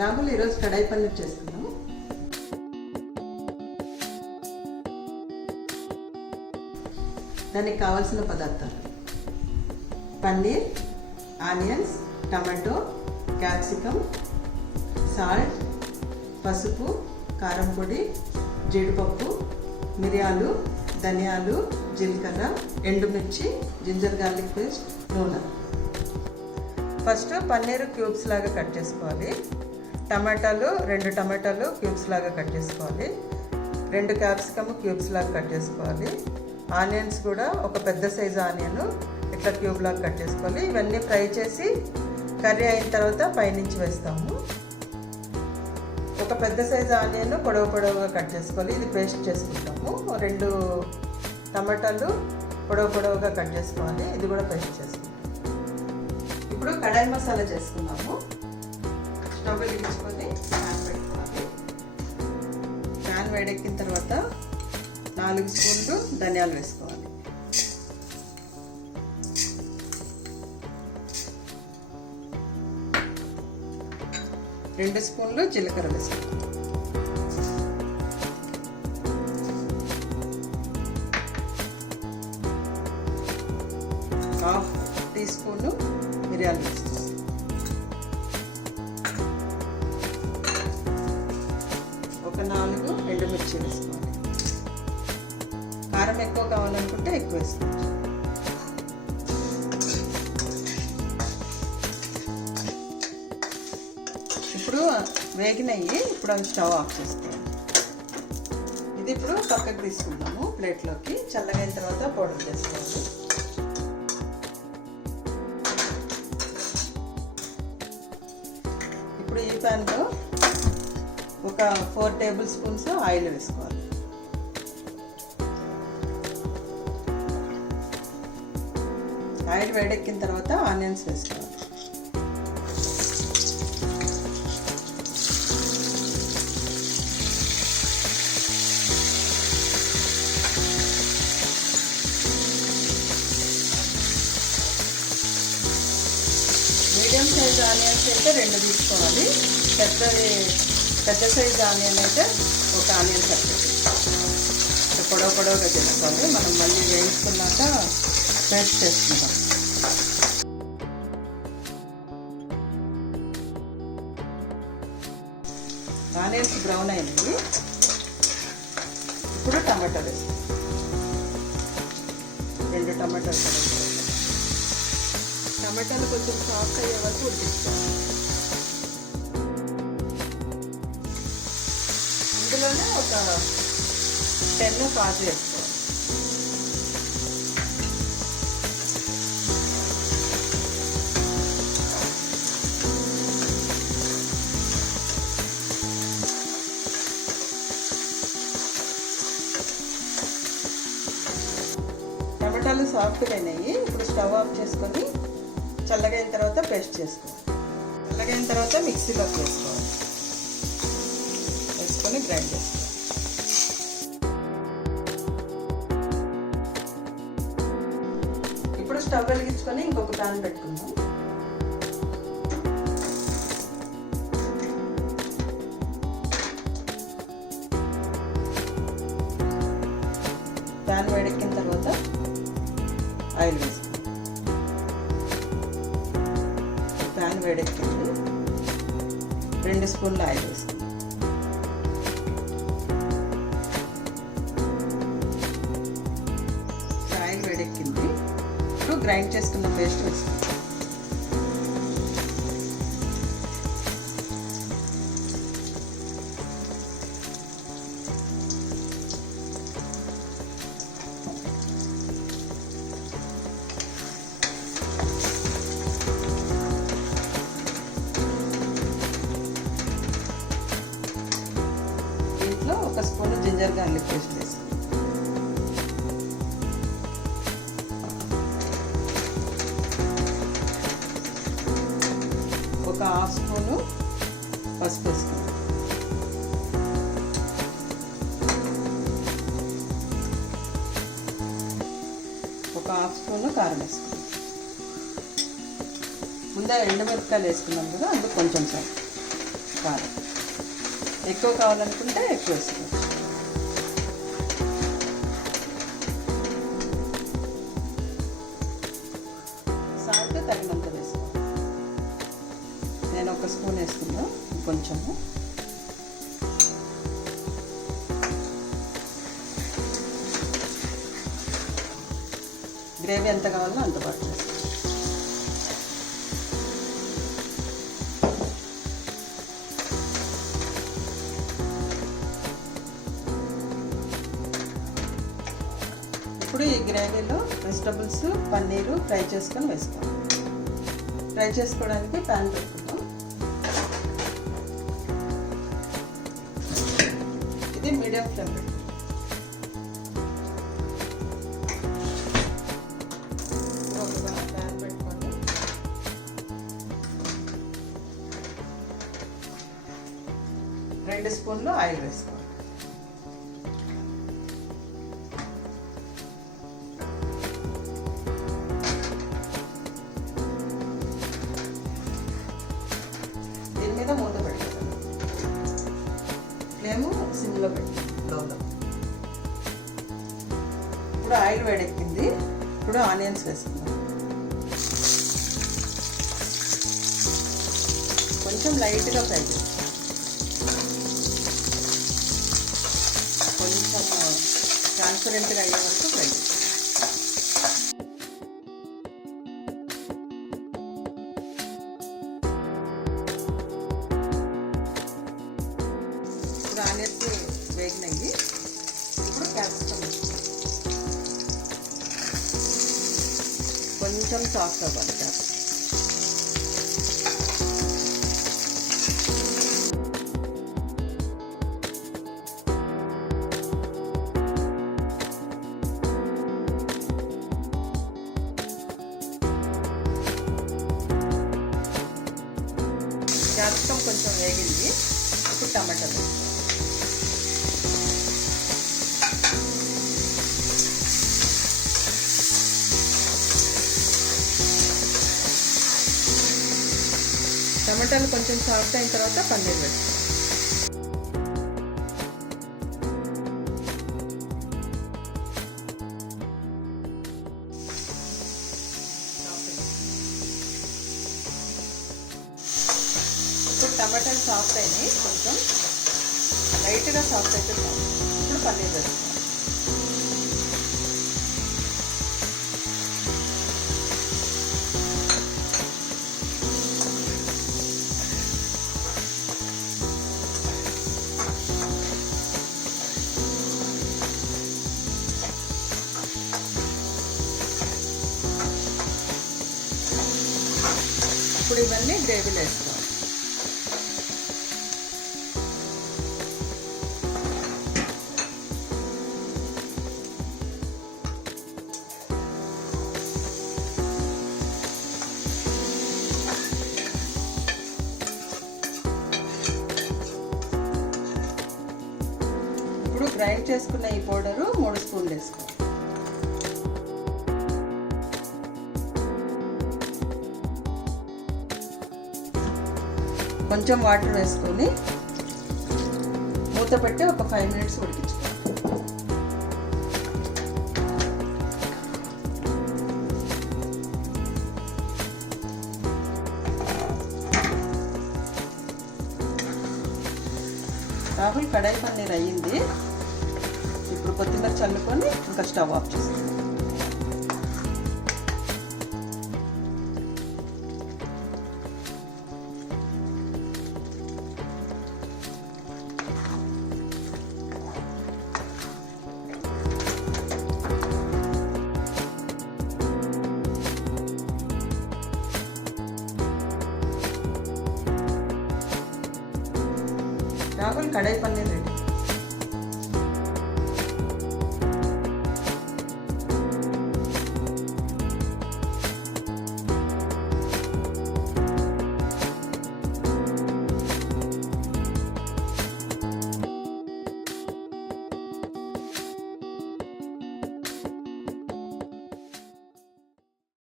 రాములు ఈరోజు కడాయి పన్నీర్ చేస్తున్నాం. దానికి కావాల్సిన పదార్థాలు: paneer, onions, tomato, capsicum, salt, పసుపు, కారం పొడి, జీడిపప్పు, మిరియాలు, ధనియాలు, జీలకర్ర, ఎండుమిర్చి, జింజర్ గార్లిక్ పేస్ట్, నూనె. ఫస్ట్ పన్నీర్ క్యూబ్స్ లాగా కట్ చేసుకోవాలి. టమాటాలు 2 టమాటాలు క్యూబ్స్ లాగా కట్ చేసుకోవాలి. 2 క్యాప్సికమ్ క్యూబ్స్ లాగా కట్ చేసుకోవాలి. ఆనియన్స్ కూడా ఒక పెద్ద సైజు ఆనియన్ ఇట్లా క్యూబ్ లాగా కట్ చేసుకోవాలి. ఇవన్నీ ఫ్రై చేసి కర్రీ అయిన తర్వాత పైనుంచి వేస్తాము. ఒక పెద్ద సైజు ఆనియన్ పొడవుగా కట్ చేసుకోవాలి. ఇది పేస్ట్ చేసుకుంటాము. 2 టమాటాలు పొడవుగా కట్ చేసుకోవాలి. ఇది కూడా పేస్ట్ చేసుకుంటాము. ఇప్పుడు కడాయి మసాలా చేసుకున్నాము. స్టవ్ వెలిగించుకొని ప్యాన్ పెట్టుకోవాలి. ప్యాన్ వేడెక్కిన తర్వాత 4 స్పూన్లు ధనియాలు వేసుకోవాలి. 2 స్పూన్లు జీలకర్ర వేసుకోవాలి. 1/2 టీ స్పూను మిరియాలు వేసుకోవాలి. ఒక 4 ఎండుమిర్చి వేసుకోవాలి. కారం ఎక్కువ కావాలనుకుంటే ఎక్కువ వేసుకోవచ్చు. ఇప్పుడు వేగినవి. ఇప్పుడు అవి స్టవ్ ఆఫ్ చేసుకోవాలి. ఇది ఇప్పుడు పక్కకు తీసుకుంటాము ప్లేట్లోకి. చల్లగైన తర్వాత పౌడర్ చేసుకోవాలి. ఇప్పుడు ఈ ప్యాన్లో ఒక 4 టేబుల్ స్పూన్స్ ఆయిల్ వేసుకోవాలి. ఆయిల్ వేడెక్కిన తర్వాత ఆనియన్స్ వేసుకోవాలి. మీడియం సైజ్ ఆనియన్స్ అయితే 2 తీసుకోవాలి. పెద్ద సైజ్ ఆనియన్ అయితే ఒక ఆనియన్ సరిపోతుంది. పొడవుగా చేసుకోవాలి. మనం మళ్ళీ వేయించుకున్నాక పేస్ట్ చేసుకుంటాం. ఆనియన్స్ బ్రౌన్ అయింది. ఇప్పుడు టమాటాలు వేస్తాం. 2 టమాటాలు. టమాటాలు కొంచెం సాఫ్ట్ అయ్యే వరకు ఉడికించుకోవాలి. ఇందులోనే ఒక 10 కాజు వేసుకోవాలి. టమాటాలు సాఫ్ట్గా అయినాయి. ఇప్పుడు స్టవ్ ఆఫ్ చేసుకొని చల్లగైన తర్వాత పేస్ట్ చేసుకోవాలి. చల్లగైన తర్వాత మిక్సీలోకి వేసుకోవాలి. వేసుకొని గ్రైండ్ చేసుకోవాలి. ఇప్పుడు స్టవ్ వెలిగించుకొని ఇంకొక ప్యాన్ పెట్టుకుందాం. ప్యాన్ వేడెక్కిన తర్వాత ఆయిల్ వేసుకోవాలి. ప్యాన్ వేడెక్కింది. 2 స్పూన్ల ఆయిల్ వేసుకోవాలి. ఆయిల్ వేడెక్కింది. ఇప్పుడు గ్రైండ్ చేసుకున్న పేస్ట్ వేసుకోవాలి. దీంట్లో 1 స్పూన్ జింజర్ గార్లిక్ పేస్ట్ వేసుకోవాలి. ఒక 1/2 స్పూను పసుపు వేసుకోవాలి. ఒక 1/2 స్పూను కారం వేసుకోవాలి. ముందే ఎండుమిరపకాయలు వేసుకున్నాం కదా, అందుకు కొంచెం సార్. కారం. ఎక్కువ కావాలనుకుంటే ఎక్కువ వేసుకోవచ్చు. సాల్ట్ తగినంత వేసుకోవాలి. నేను 1 స్పూన్ వేస్తున్నా, కొంచెము. గ్రేవీ ఎంత కావాలో అంత పాటు వేసుకోవాలి. ఇప్పుడు ఈ గ్రేవీలో వెజిటబుల్స్, పన్నీరు ఫ్రై చేసుకొని వేసుకోవాలి. ఫ్రై చేసుకోవడానికి ప్యాన్ పెట్టుకుంటాం. ఇది మీడియం ఫ్లేమ్ పెట్టుకుంటాం. ప్యాన్ పెట్టుకొని 2 స్పూన్లు ఆయిల్ వేసుకోవాలి. మీద మూత పెట్టాలి. ఫ్లేమ్ సిమ్లో పెట్టి లోలో. ఇప్పుడు ఆయిల్ వేడెక్కింది. ఇప్పుడు ఆనియన్స్ వేసుకుందాం. కొంచెం లైట్గా ఫ్రై చేస్తాం. కొంచెం ట్రాన్స్పరెంట్గా అయ్యే వరకు ఫ్రై చేస్తాం. ఆనియన్స్ వేగినాయి. ఇప్పుడు క్యాప్సికమ్ కొంచెం సాఫ్ట్ అవ్వాలి. క్యాప్సికమ్ కొంచెం వేగింది. ఇప్పుడు టమాటాలు కొంచెం సాఫ్ట్ అయిన తర్వాత పన్నీర్ వేస్తాం. ఇప్పుడు టమాటాలు సాఫ్ట్ అయినాయి. కొంచెం లైట్గా సాఫ్ట్ అయితే చాలు. ఇప్పుడు పన్నీర్ వేస్తాం. ఇప్పుడు ఇవన్నీ గ్రేవీలో వేసుకోవాలి. ఇప్పుడు గ్రైండ్ చేసుకున్న ఈ పౌడరు 3 స్పూన్లు వేసుకోవాలి. కొంచెం వాటర్ వేసుకొని మూత పెట్టి ఒక 5 మినిట్స్ ఉడికించుకోవాలి. రాహుల్ కడాయి పన్నీర్ అయ్యింది. ఇప్పుడు కొత్తిమీర చల్లుకొని ఇంకా స్టవ్ ఆఫ్ చేస్తాం. రాహుల్ కడాయి పన్నీర్ రెడీ.